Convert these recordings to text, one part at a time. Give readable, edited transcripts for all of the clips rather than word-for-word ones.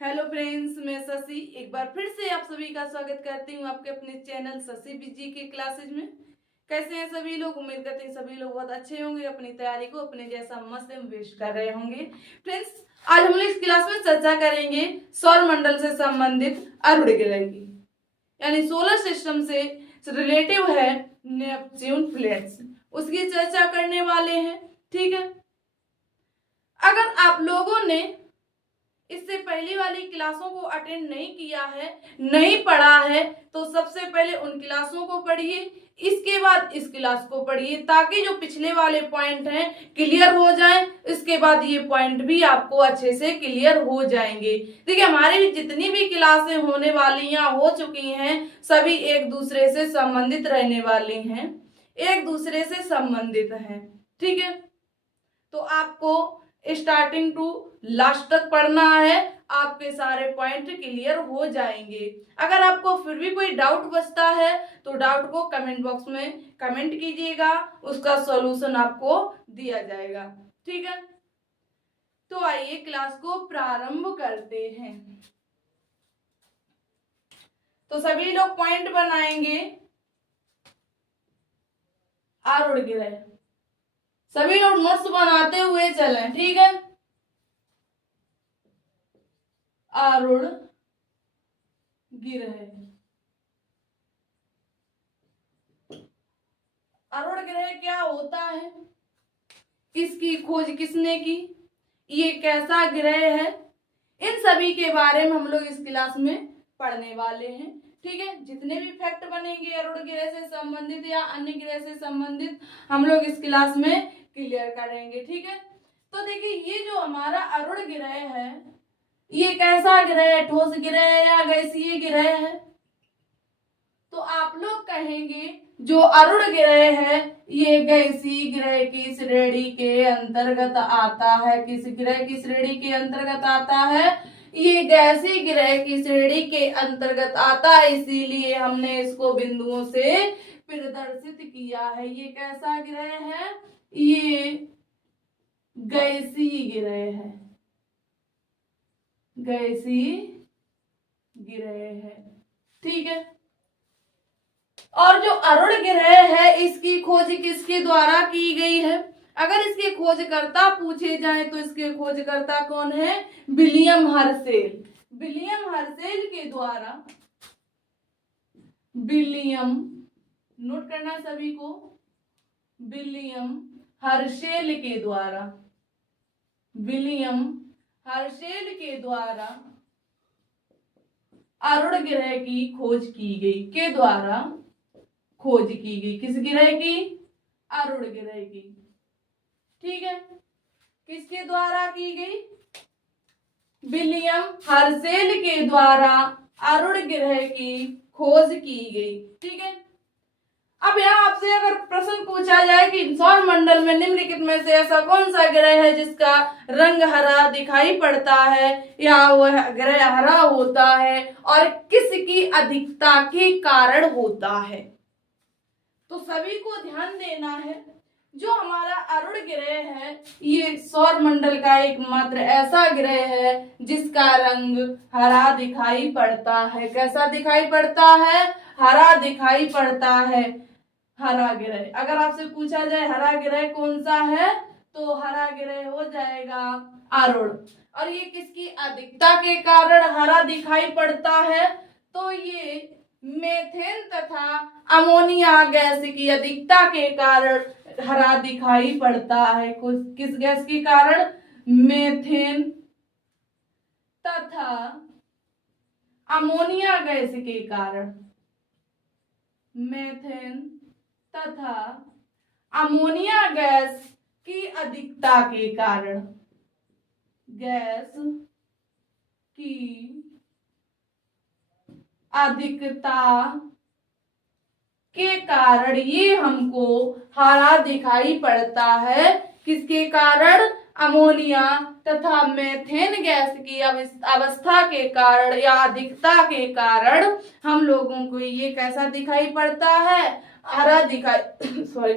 Hello friends, मैं शशि एक बार फिर से आप सभी का स्वागत करती हूँ आपके अपने चैनल शशि बीजी के क्लासेज में। कैसे हैं सभी लोग? उम्मीद करते हैं सभी लोग बहुत अच्छे होंगे, अपनी तैयारी को अपने जैसा मस्त वेस्ट कर रहे होंगे। फ्रेंड्स, आज हम लोग इस क्लास में चर्चा करेंगे सौर मंडल से संबंधित अरुण ग्रह की, यानी सोलर सिस्टम से रिलेटिव है नेपच्यून प्लेट्स, उसकी चर्चा करने वाले हैं। ठीक है, अगर आप लोगों ने इससे पहली वाली क्लासों को अटेंड नहीं किया है, नहीं पढ़ा है, तो सबसे पहले उन क्लासों को पढ़िए, इसके बाद इस क्लास को पढ़िए, ताकि जो पिछले वाले पॉइंट हैं क्लियर हो जाएं। इसके बाद ये पॉइंट भी आपको अच्छे से क्लियर हो जाएंगे। देखिए, हमारी जितनी भी क्लासें होने वाली या हो चुकी हैं, सभी एक दूसरे से संबंधित रहने वाली हैं, एक दूसरे से संबंधित हैं। ठीक है, तो आपको स्टार्टिंग टू लास्ट तक पढ़ना है, आपके सारे पॉइंट क्लियर हो जाएंगे। अगर आपको फिर भी कोई डाउट बचता है तो डाउट को कमेंट बॉक्स में कमेंट कीजिएगा, उसका सॉल्यूशन आपको दिया जाएगा। ठीक है, तो आइए क्लास को प्रारंभ करते हैं। तो सभी लोग पॉइंट बनाएंगे। आरूढ़ ग्रह, सभी लोग नोट्स बनाते हुए चलें। ठीक है, आरूढ़ ग्रह, आरूढ़ ग्रह क्या होता है, इसकी खोज किसने की, ये कैसा ग्रह है, इन सभी के बारे में हम लोग इस क्लास में पढ़ने वाले हैं। ठीक है, जितने भी फैक्ट बनेंगे आरूढ़ ग्रह से संबंधित या अन्य ग्रह से संबंधित, हम लोग इस क्लास में क्लियर करेंगे। ठीक है, तो देखिए, ये जो हमारा आरूढ़ ग्रह है, ये कैसा ग्रह है, ठोस ग्रह है या गैसीय ग्रह है? तो आप लोग कहेंगे जो आरूढ़ ग्रह है ये गैसीय ग्रह की श्रेणी के अंतर्गत आता है। किस ग्रह की श्रेणी के अंतर्गत आता है? ये गैसीय ग्रह की श्रेणी के अंतर्गत आता है, इसीलिए हमने इसको बिंदुओं से प्रदर्शित किया है। ये कैसा ग्रह है? ये गैसीय ग्रह है, गैसीय ग्रह है। ठीक है, और जो आरूढ़ ग्रह है इसकी खोज किसके द्वारा की गई है? अगर इसके खोजकर्ता पूछे जाएं तो इसके खोजकर्ता कौन है? William Herschel. विलियम हर्शेल के द्वारा, विलियम, नोट करना सभी को, विलियम हर्शेल के द्वारा, विलियम हर्शेल के द्वारा आरूढ़ ग्रह की खोज की गई। के द्वारा खोज की गई, किस ग्रह की? आरूढ़ ग्रह की। ठीक है, किसके द्वारा की गई? विलियम हर्शेल के द्वारा आरूढ़ ग्रह की खोज की गई। ठीक है, अब यहाँ आपसे अगर प्रश्न पूछा जाए कि सौर मंडल में निम्नलिखित में से ऐसा कौन सा ग्रह है जिसका रंग हरा दिखाई पड़ता है, या वह ग्रह हरा होता है और किसकी अधिकता के कारण होता है, तो सभी को ध्यान देना है। जो हमारा आरूढ़ ग्रह है ये सौर मंडल का एकमात्र ऐसा ग्रह है जिसका रंग हरा दिखाई पड़ता है। कैसा दिखाई पड़ता है? हरा दिखाई पड़ता है। हरा ग्रह, अगर आपसे पूछा जाए हरा ग्रह कौन सा है, तो हरा ग्रह हो जाएगा आरूढ़। और ये किसकी अधिकता के कारण हरा दिखाई पड़ता है? तो ये मेथेन तथा अमोनिया गैस की अधिकता के कारण हरा दिखाई पड़ता है। किस गैस के कारण? मेथेन तथा अमोनिया गैस के कारण, मेथेन तथा अमोनिया गैस की अधिकता के कारण, गैस की अधिकता के कारण ये हमको हरा दिखाई पड़ता है। किसके कारण? अमोनिया तथा मेथेन गैस की अवस्था के कारण या अधिकता के कारण हम लोगों को ये कैसा दिखाई पड़ता है? हरा दिखाई सॉरी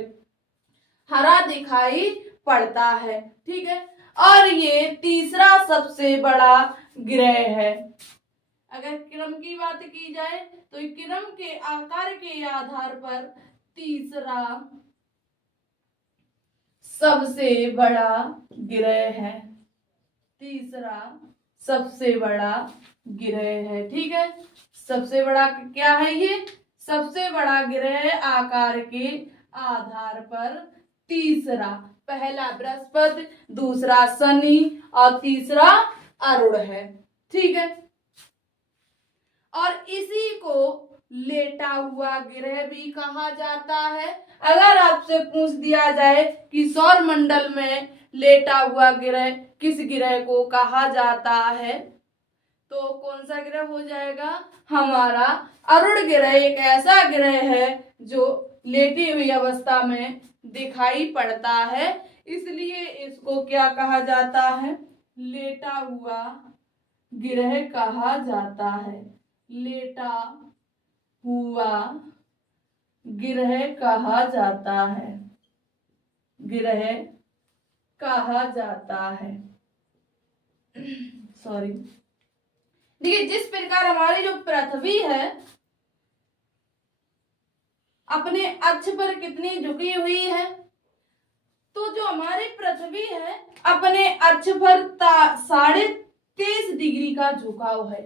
हरा दिखाई पड़ता है। ठीक है, और ये तीसरा सबसे बड़ा ग्रह है। अगर क्रम की बात की जाए तो क्रम के आकार के आधार पर तीसरा सबसे बड़ा ग्रह है। तीसरा सबसे बड़ा ग्रह है। ठीक है, सबसे बड़ा क्या है ये? सबसे बड़ा ग्रह आकार के आधार पर तीसरा। पहला बृहस्पति, दूसरा शनि और तीसरा अरुण है। ठीक है, और इसी को लेटा हुआ ग्रह भी कहा जाता है। अगर आपसे पूछ दिया जाए कि सौर मंडल में लेटा हुआ ग्रह किस ग्रह को कहा जाता है, तो कौन सा ग्रह हो जाएगा? हमारा अरुण ग्रह एक ऐसा ग्रह है जो लेटी हुई अवस्था में दिखाई पड़ता है, इसलिए इसको क्या कहा जाता है? लेटा हुआ ग्रह कहा जाता है। लेटा हुआ ग्रह कहा जाता है। ग्रह कहा जाता है। सॉरी। देखिए, जिस प्रकार हमारी जो पृथ्वी है अपने अक्ष पर कितनी झुकी हुई है, तो जो हमारी पृथ्वी है अपने अक्ष पर 23.5 डिग्री का झुकाव है।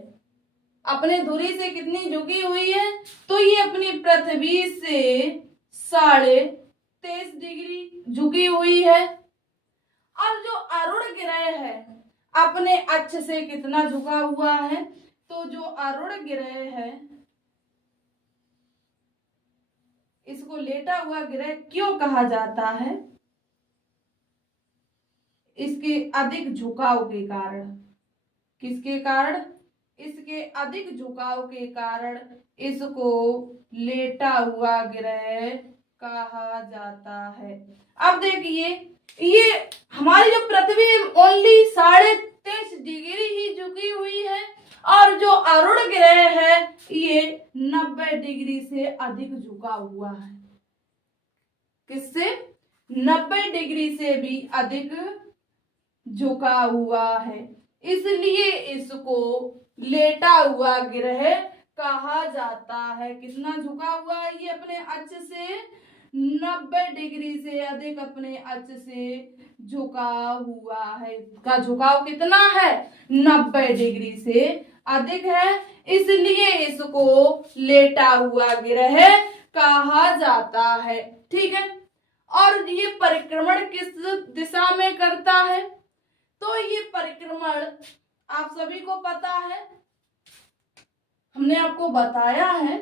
अपने धुरी से कितनी झुकी हुई है? तो ये अपनी पृथ्वी से 23.5 डिग्री झुकी हुई है। और जो अरुण ग्रह है अपने अक्ष से कितना झुका हुआ है? तो जो अरुण ग्रह है इसको लेटा हुआ ग्रह क्यों कहा जाता है? इसके अधिक झुकाव के कारण। किसके कारण? इसके अधिक झुकाव के कारण इसको लेटा हुआ ग्रह कहा जाता है। अब देखिए, ये हमारी जो पृथ्वी ओनली 23.5 डिग्री ही झुकी हुई है और जो अरुण ग्रह है ये 90 डिग्री से अधिक झुका हुआ है। किससे? 90 डिग्री से भी अधिक झुका हुआ है, इसलिए इसको लेटा हुआ ग्रह कहा जाता है। कितना झुका हुआ है ये? अपने अक्ष से 90 डिग्री से अधिक अपने अक्ष से झुका हुआ है। इसका झुकाव कितना है? 90 डिग्री से अधिक है, इसलिए इसको लेटा हुआ ग्रह कहा जाता है। ठीक है, और ये परिक्रमण किस दिशा में करता है? तो ये परिक्रमण आप सभी को पता है, हमने आपको बताया है,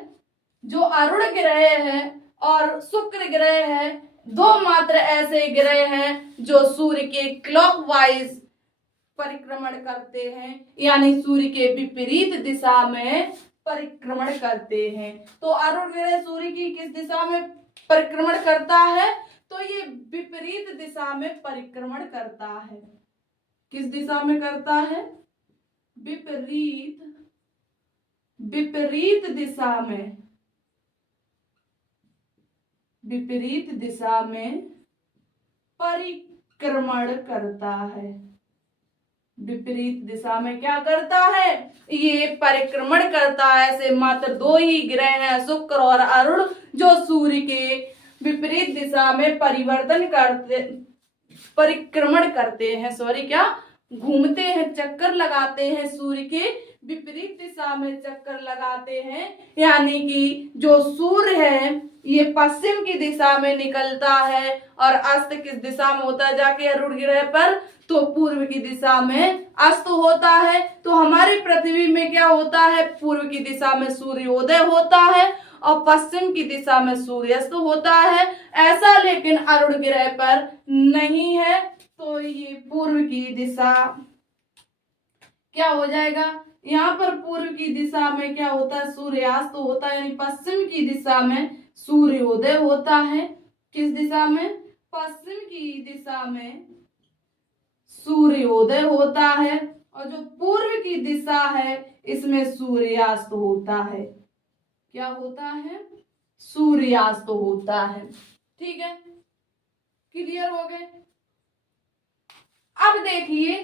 जो अरुण ग्रह है और शुक्र ग्रह है, दो मात्र ऐसे ग्रह हैं जो सूर्य के क्लॉकवाइज परिक्रमण करते हैं, यानी सूर्य के विपरीत दिशा में परिक्रमण करते हैं। तो अरुण ग्रह सूर्य की किस दिशा में परिक्रमण करता है? तो ये विपरीत दिशा में परिक्रमण करता है। किस दिशा में करता है? विपरीत दिशा में। विपरीत दिशा में परिक्रमण करता है। विपरीत दिशा में क्या करता है? ये परिक्रमण करता है। ऐसे मात्र दो ही ग्रह हैं, शुक्र और अरुण, जो सूर्य के विपरीत दिशा में परिक्रमण करते हैं। सॉरी, क्या घूमते हैं, चक्कर लगाते हैं, सूर्य के विपरीत दिशा में चक्कर लगाते हैं। यानी कि जो सूर्य है ये पश्चिम की दिशा में निकलता है और अस्त किस दिशा में होता है जाके अरुण ग्रह पर? तो पूर्व की दिशा में अस्त होता है। तो हमारी पृथ्वी में क्या होता है? पूर्व की दिशा में सूर्योदय होता है और पश्चिम की दिशा में सूर्यास्त होता है। ऐसा लेकिन अरुण ग्रह पर नहीं है, तो ये पूर्व की दिशा क्या हो जाएगा? यहाँ पर पूर्व की दिशा में क्या होता है? सूर्यास्त होता है, यानी पश्चिम की दिशा में सूर्योदय होता है। किस दिशा में? पश्चिम की दिशा में सूर्योदय होता है और जो पूर्व की दिशा है इसमें सूर्यास्त होता है। क्या होता है? सूर्यास्त होता है। ठीक है, क्लियर हो गए? अब देखिए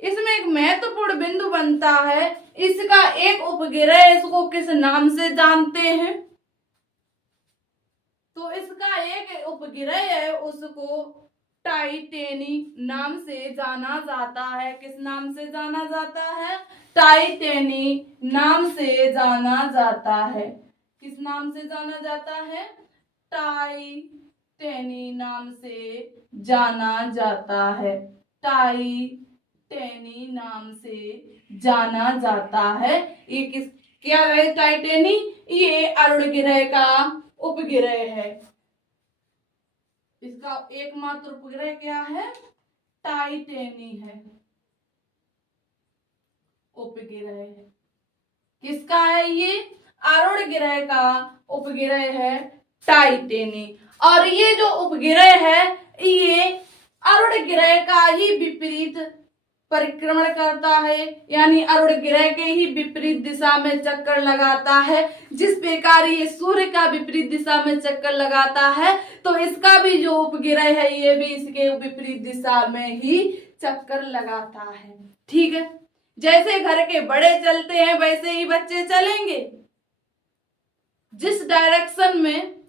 इसमें एक महत्वपूर्ण बिंदु बनता है, इसका एक उपग्रह, इसको किस नाम से जानते हैं? तो इसका एक उपग्रह है, उसको टाइटेनी नाम से जाना जाता है। किस नाम से जाना जाता है? टाइटेनी नाम से जाना जाता है। किस नाम से जाना जाता है? टाइटेनी नाम से जाना जाता है। टाइटेनी नाम से जाना जाता है। ये किस क्या है? टाइटेनी, ये अरुण ग्रह का उपग्रह है। इसका एकमात्र उपग्रह क्या है? टाइटेनी है उपग्रह। किसका है ये? अरुण ग्रह का उपग्रह है टाइटेनी। और ये जो उपग्रह है ये अरुण ग्रह का ही विपरीत परिक्रमण करता है, यानी अरुण ग्रह के ही विपरीत दिशा में चक्कर लगाता है। जिस प्रकार ये सूर्य का विपरीत दिशा में चक्कर लगाता है, तो इसका भी जो उपग्रह है ये भी इसके विपरीत दिशा में ही चक्कर लगाता है। ठीक है, जैसे घर के बड़े चलते हैं वैसे ही बच्चे चलेंगे। जिस डायरेक्शन में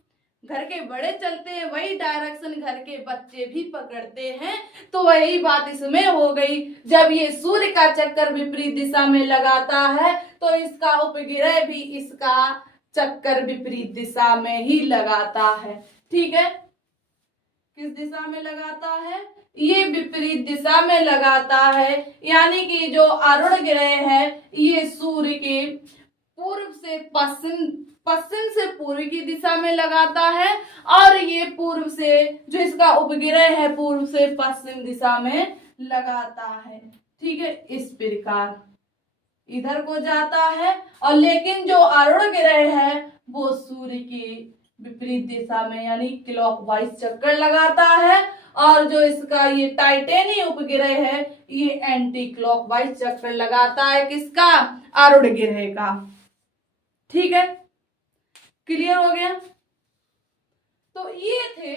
घर के बड़े चलते हैं वही डायरेक्शन घर के बच्चे भी पकड़ते हैं। तो वही बात इसमें हो गई। जब ये सूर्य का चक्कर विपरीत दिशा में लगाता है तो इसका उपग्रह भी इसका चक्कर विपरीत दिशा में ही लगाता है। ठीक है, किस दिशा में लगाता है? ये विपरीत दिशा में लगाता है, यानी कि जो अरुण ग्रह है ये सूर्य के पूर्व से पश्चिम से पूर्व की दिशा में लगाता है, और ये पूर्व से जो इसका उपग्रह है पूर्व से पश्चिम दिशा में लगाता है। ठीक है, इस प्रकार इधर को जाता है। और लेकिन जो अरुण ग्रह है वो सूर्य के विपरीत दिशा में यानी क्लॉकवाइज चक्कर लगाता है, और जो इसका ये टाइटेनी उपग्रह है ये एंटी क्लॉकवाइज चक्कर लगाता है। किसका? अरुण ग्रह का। ठीक है, क्लियर हो गया? तो ये थे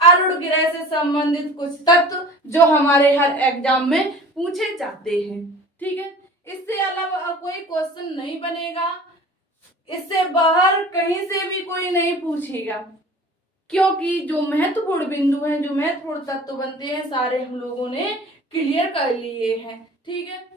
अरुण ग्रह से संबंधित कुछ तत्व जो हमारे हर एग्जाम में पूछे जाते हैं। ठीक है, इससे अलावा कोई क्वेश्चन नहीं बनेगा, इससे बाहर कहीं से भी कोई नहीं पूछेगा, क्योंकि जो महत्वपूर्ण बिंदु हैं, जो महत्वपूर्ण तत्व बनते हैं, सारे हम लोगों ने क्लियर कर लिए हैं। ठीक है,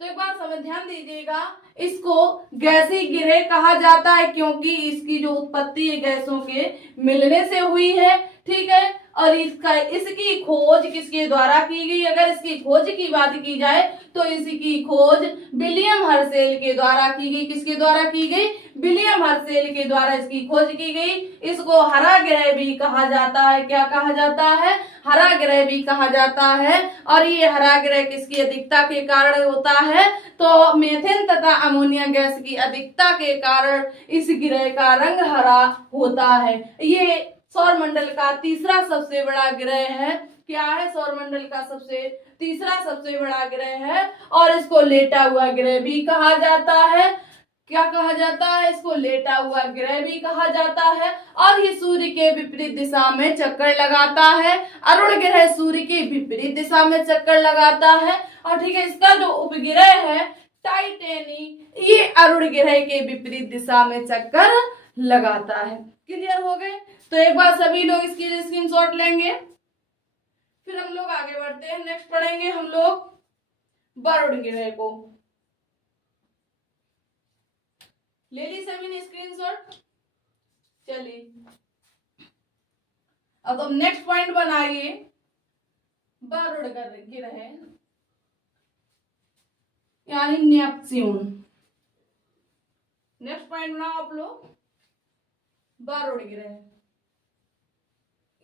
तो एक बार समझ ध्यान दीजिएगा, इसको गैसीय ग्रह कहा जाता है क्योंकि इसकी जो उत्पत्ति है गैसों के मिलने से हुई है। ठीक है, और इसकी खोज किसके द्वारा की गई? अगर इसकी खोज की बात की जाए तो इसकी खोज विलियम हर्शेल के द्वारा की गई। किसके द्वारा की गई? विलियम हर्शेल के द्वारा इसकी खोज की गई। इसको हरा ग्रह भी कहा जाता है। क्या कहा जाता है? हरा ग्रह भी कहा जाता है। और ये हरा ग्रह किसकी अधिकता के कारण होता है? तो मीथेन तथा अमोनिया गैस की अधिकता के कारण इस ग्रह का रंग हरा होता है। ये सौरमंडल का तीसरा सबसे बड़ा ग्रह है। क्या है? सौरमंडल का तीसरा सबसे बड़ा ग्रह है, और इसको लेटा हुआ ग्रह भी कहा जाता है। क्या कहा जाता है? इसको लेटा हुआ ग्रह भी कहा जाता है। और ये सूर्य के विपरीत दिशा में चक्कर लगाता है। अरुण ग्रह सूर्य के विपरीत दिशा में चक्कर लगाता है। और ठीक है, इसका जो उपग्रह है टाइटेनी, ये अरुण ग्रह के विपरीत दिशा में चक्कर लगाता है। क्लियर हो गए? तो एक बार सभी लोग इसकी स्क्रीनशॉट लेंगे, फिर हम लोग आगे बढ़ते हैं। नेक्स्ट पढ़ेंगे हम लोग वरुण ग्रह को। ले ली सभी ने स्क्रीनशॉट? चलिए अब हम नेक्स्ट पॉइंट बनाइए वरुण ग्रह यानी नेपच्यून। नेक्स्ट पॉइंट बनाओ आप लोग वरुण ग्रह।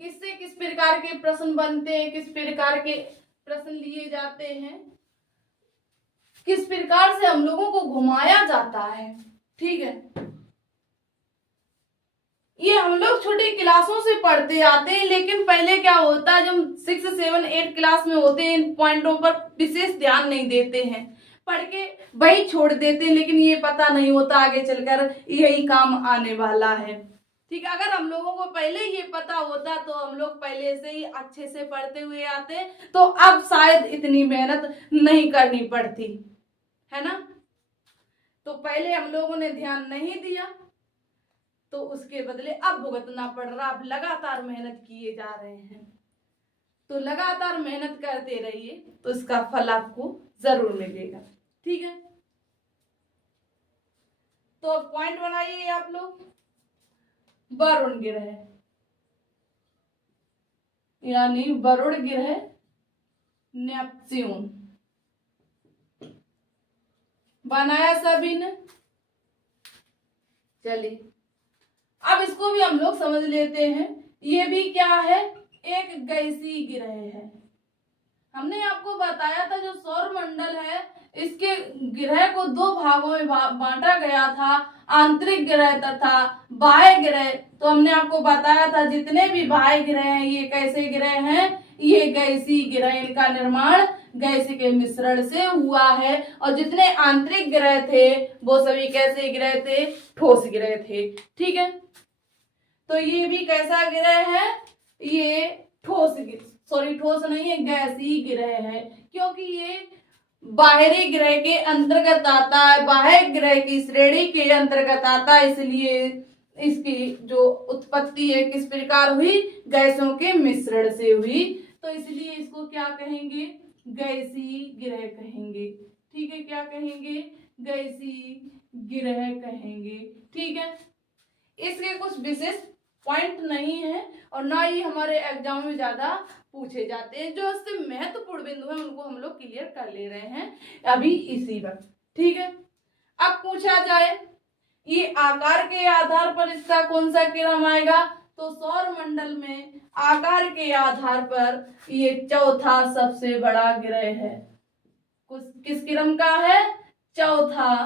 इससे किस प्रकार के प्रश्न बनते हैं, किस प्रकार के प्रश्न लिए जाते हैं, किस प्रकार से हम लोगों को घुमाया जाता है। ठीक है, ये हम लोग छोटी क्लासों से पढ़ते आते हैं, लेकिन पहले क्या होता है जब 6, 7, 8 क्लास में होते हैं इन पॉइंटों पर विशेष ध्यान नहीं देते हैं, पढ़ के वही छोड़ देते हैं, लेकिन ये पता नहीं होता आगे चलकर यही काम आने वाला है। ठीक है, अगर हम लोगों को पहले ये पता होता तो हम लोग पहले से ही अच्छे से पढ़ते हुए आते, तो अब शायद इतनी मेहनत नहीं करनी पड़ती, है ना। तो पहले हम लोगों ने ध्यान नहीं दिया तो उसके बदले अब भुगतना पड़ रहा। अब लगातार मेहनत किए जा रहे हैं, तो लगातार मेहनत करते रहिए तो इसका फल आपको जरूर मिलेगा। ठीक है, तो पॉइंट बनाइए आप लोग। वरुण ग्रह यानी वरुण ग्रह, नेपच्यून बनाया सभी ने। चलिए अब इसको भी हम लोग समझ लेते हैं। ये भी क्या है, एक गैसीय ग्रह है। हमने आपको बताया था जो सौर मंडल है इसके ग्रह को दो भागों में बांटा गया था, आंतरिक ग्रह तथा बाह्य ग्रह। तो हमने आपको बताया था जितने भी बाह्य ग्रह हैं ये कैसे ग्रह हैं, ये गैसीय ग्रह, इनका निर्माण गैस के मिश्रण से हुआ है। और जितने आंतरिक ग्रह थे वो सभी कैसे ग्रह थे, ठोस ग्रह थे। ठीक है, तो ये भी कैसा ग्रह है, ये ठोस नहीं है, गैसीय ग्रह है, क्योंकि ये बाहरी ग्रह के अंतर्गत आता है, बाह्य ग्रह की श्रेणी के अंतर्गत आता है, इसलिए इसकी जो उत्पत्ति है किस प्रकार हुई, गैसों के मिश्रण से हुई। तो इसलिए इसको क्या कहेंगे, गैसीय ग्रह कहेंगे। ठीक है, क्या कहेंगे, गैसीय ग्रह कहेंगे। ठीक है, इसके कुछ विशेष पॉइंट नहीं है और ना ही हमारे एग्जाम में ज्यादा पूछे जाते हैं। जो इससे महत्वपूर्ण बिंदु है उनको हम लोग क्लियर कर ले रहे हैं अभी इसी वक्त। ठीक है, अब पूछा जाए ये आकार के आधार पर इसका कौन सा क्रम आएगा, तो सौर मंडल में आकार के आधार पर ये चौथा सबसे बड़ा ग्रह है। किस क्रम का है, चौथा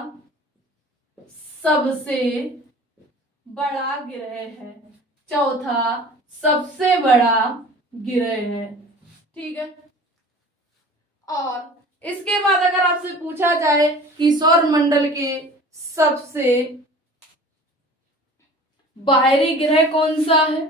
सबसे बड़ा ग्रह है, चौथा सबसे बड़ा ग्रह है। ठीक है, और इसके बाद अगर आपसे पूछा जाए कि सौर मंडल के सबसे बाहरी ग्रह कौन सा है,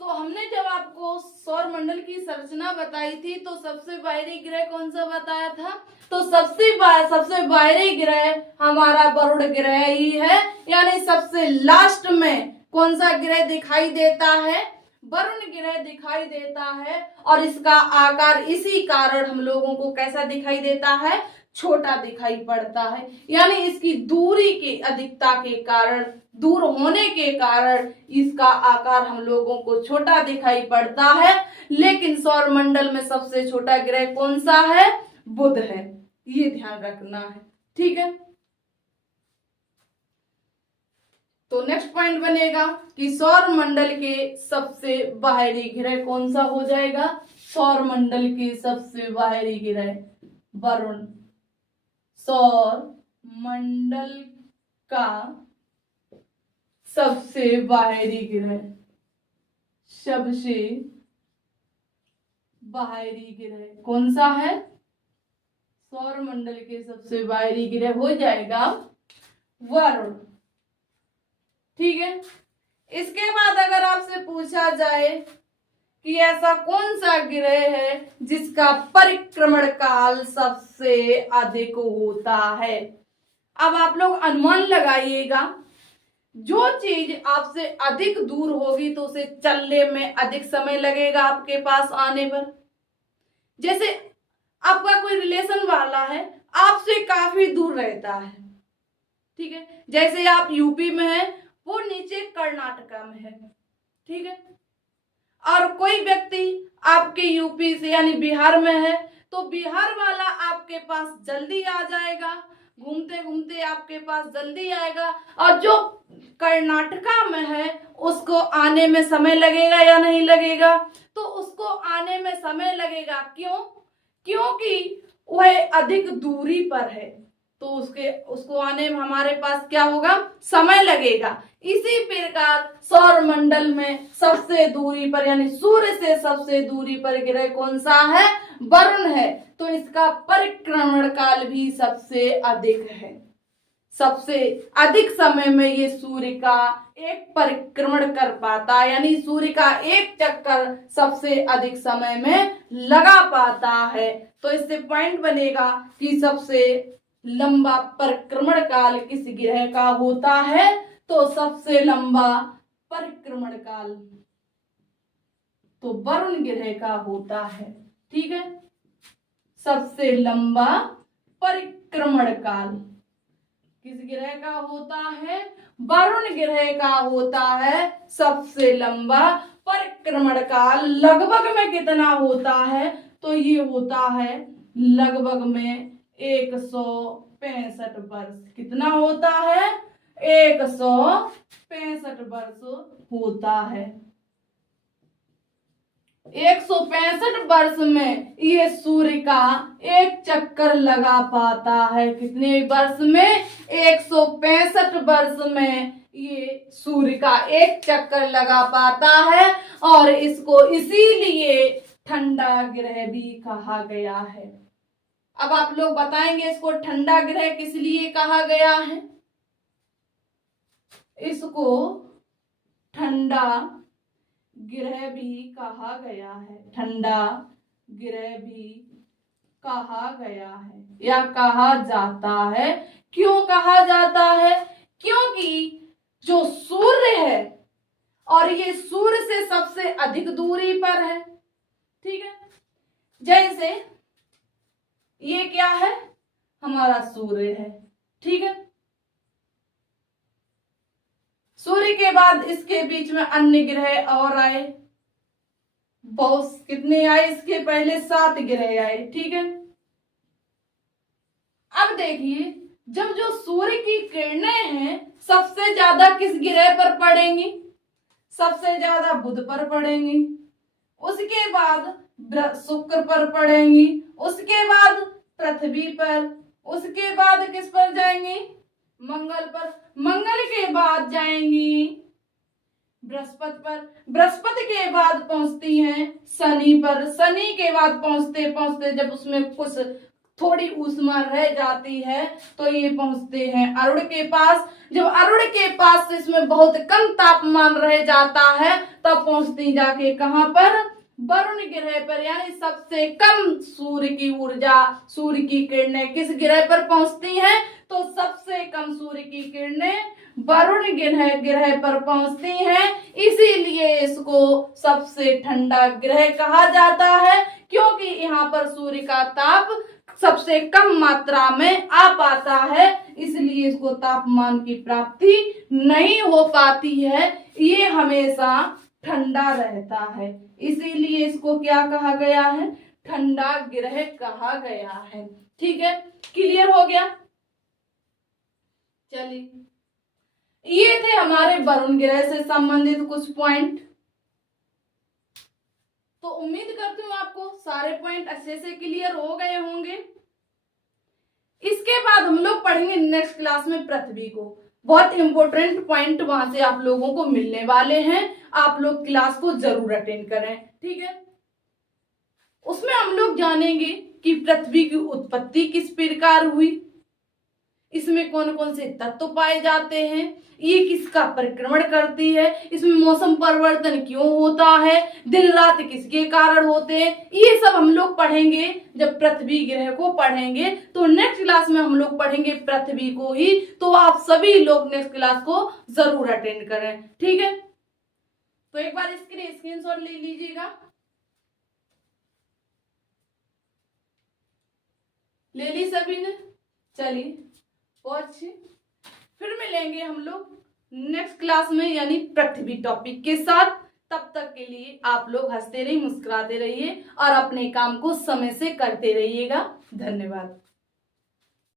तो हमने जब आपको सौर मंडल की संरचना बताई थी तो सबसे बाहरी ग्रह कौन सा बताया था, तो सबसे बाहरी ग्रह हमारा वरुण ग्रह ही है। यानी सबसे लास्ट में कौन सा ग्रह दिखाई देता है, वरुण ग्रह दिखाई देता है। और इसका आकार इसी कारण हम लोगों को कैसा दिखाई देता है, छोटा दिखाई पड़ता है। यानी इसकी दूरी की अधिकता के कारण, दूर होने के कारण इसका आकार हम लोगों को छोटा दिखाई पड़ता है। लेकिन सौर मंडल में सबसे छोटा ग्रह कौन सा है, बुध है, ये ध्यान रखना है। ठीक है, तो नेक्स्ट पॉइंट बनेगा कि सौर मंडल के सबसे बाहरी ग्रह कौन सा हो जाएगा, सौर मंडल के सबसे बाहरी ग्रह वरुण। सौर मंडल का सबसे बाहरी ग्रह, सबसे बाहरी ग्रह कौन सा है, सौर मंडल के सबसे बाहरी ग्रह हो जाएगा वरुण। ठीक है, इसके बाद अगर आपसे पूछा जाए कि ऐसा कौन सा ग्रह है जिसका परिक्रमण काल सबसे अधिक होता है। अब आप लोग अनुमान लगाइएगा, जो चीज आपसे अधिक दूर होगी तो उसे चलने में अधिक समय लगेगा आपके पास आने पर। जैसे आपका कोई रिलेशन वाला है, आपसे काफी दूर रहता है, ठीक है, जैसे आप यूपी में है, वो नीचे कर्नाटका में है, ठीक है, और कोई व्यक्ति आपके यूपी से यानी बिहार में है, तो बिहार वाला आपके पास जल्दी आ जाएगा, घूमते घूमते आपके पास जल्दी आएगा। और जो कर्नाटका में है उसको आने में समय लगेगा या नहीं लगेगा, तो उसको आने में समय लगेगा। क्यों? क्योंकि वह अधिक दूरी पर है, तो उसको आने में हमारे पास क्या होगा, समय लगेगा। इसी प्रकार सौर मंडल में सबसे दूरी पर यानी सूर्य से सबसे दूरी पर ग्रह कौन सा है, वरुण है, तो इसका परिक्रमण काल भी सबसे अधिक है, सबसे अधिक समय में ये सूर्य का एक परिक्रमण कर पाता है, यानी सूर्य का एक चक्कर सबसे अधिक समय में लगा पाता है। तो इससे पॉइंट बनेगा कि सबसे लंबा परिक्रमण काल किस ग्रह का होता है, तो सबसे लंबा परिक्रमण काल तो वरुण ग्रह का होता है। ठीक है, सबसे लंबा परिक्रमण काल किस ग्रह का होता है, वरुण ग्रह का होता है सबसे लंबा परिक्रमण काल। लगभग में कितना होता है, तो ये होता है लगभग में 165 वर्ष। कितना होता है, 165 वर्ष होता है। 165 वर्ष में ये सूर्य का एक चक्कर लगा पाता है। कितने वर्ष में, 165 वर्ष में ये सूर्य का एक चक्कर लगा पाता है, और इसको इसीलिए ठंडा ग्रह भी कहा गया है। अब आप लोग बताएंगे इसको ठंडा ग्रह किस लिए कहा गया है। इसको ठंडा ग्रह भी कहा गया है, ठंडा ग्रह भी कहा गया है या कहा जाता है। क्यों कहा जाता है, क्योंकि जो सूर्य है और ये सूर्य से सबसे अधिक दूरी पर है। ठीक है, जैसे ये क्या है, हमारा सूर्य है। ठीक है, सूर्य के बाद इसके बीच में अन्य ग्रह और आए, बहुत कितने आए, इसके पहले 7 ग्रह आए। ठीक है, अब देखिए जब जो सूर्य की किरणें हैं सबसे ज्यादा किस ग्रह पर पड़ेंगी, सबसे ज्यादा बुध पर पड़ेंगी, उसके बाद शुक्र पर पड़ेंगी, उसके बाद पृथ्वी पर, उसके बाद किस पर जाएंगी, मंगल पर, मंगल के बाद जाएंगी बृहस्पति पर, बृहस्पति के बाद पहुंचती हैं शनि पर, शनि के बाद पहुंचते पहुंचते जब उसमें कुछ थोड़ी ऊष्मा रह जाती है तो ये पहुंचते हैं अरुण के पास। जब अरुण के पास से इसमें बहुत कम तापमान रह जाता है तब पहुंचती जाके कहां पर, वरुण ग्रह पर, यानी सबसे कम सूर्य की ऊर्जा, सूर्य की किरणें किस ग्रह पर पहुंचती हैं, तो सबसे कम सूर्य की किरणें वरुण ग्रह पर पहुंचती हैं। इसीलिए इसको सबसे ठंडा ग्रह कहा जाता है, क्योंकि यहाँ पर सूर्य का ताप सबसे कम मात्रा में आ पाता है, इसलिए इसको तापमान की प्राप्ति नहीं हो पाती है, ये हमेशा ठंडा रहता है। इसीलिए इसको क्या कहा गया है, ठंडा ग्रह कहा गया है। ठीक है, क्लियर हो गया। चलिए, ये थे हमारे वरुण ग्रह से संबंधित कुछ पॉइंट। तो उम्मीद करती हूँ आपको सारे पॉइंट अच्छे से क्लियर हो गए होंगे। इसके बाद हम लोग पढ़ेंगे नेक्स्ट क्लास में पृथ्वी को। बहुत इंपॉर्टेंट पॉइंट वहां से आप लोगों को मिलने वाले हैं, आप लोग क्लास को जरूर अटेंड करें। ठीक है, उसमें हम लोग जानेंगे कि पृथ्वी की उत्पत्ति किस प्रकार हुई, इसमें कौन कौन से तत्व पाए जाते हैं, ये किसका परिक्रमण करती है, इसमें मौसम परिवर्तन क्यों होता है, दिन रात किसके कारण होते हैं, ये सब हम लोग पढ़ेंगे जब पृथ्वी ग्रह को पढ़ेंगे। तो नेक्स्ट क्लास में हम लोग पढ़ेंगे पृथ्वी को ही, तो आप सभी लोग नेक्स्ट क्लास को जरूर अटेंड करें। ठीक है, तो एक बार इसके लिए स्क्रीनशॉट ले लीजिएगा, ले ली सभी ने। चलिए, बहुत अच्छे, फिर मिलेंगे हम लोग नेक्स्ट क्लास में, यानी पृथ्वी टॉपिक के साथ। तब तक के लिए आप लोग हंसते रहिए, मुस्कुराते रहिए और अपने काम को समय से करते रहिएगा। धन्यवाद।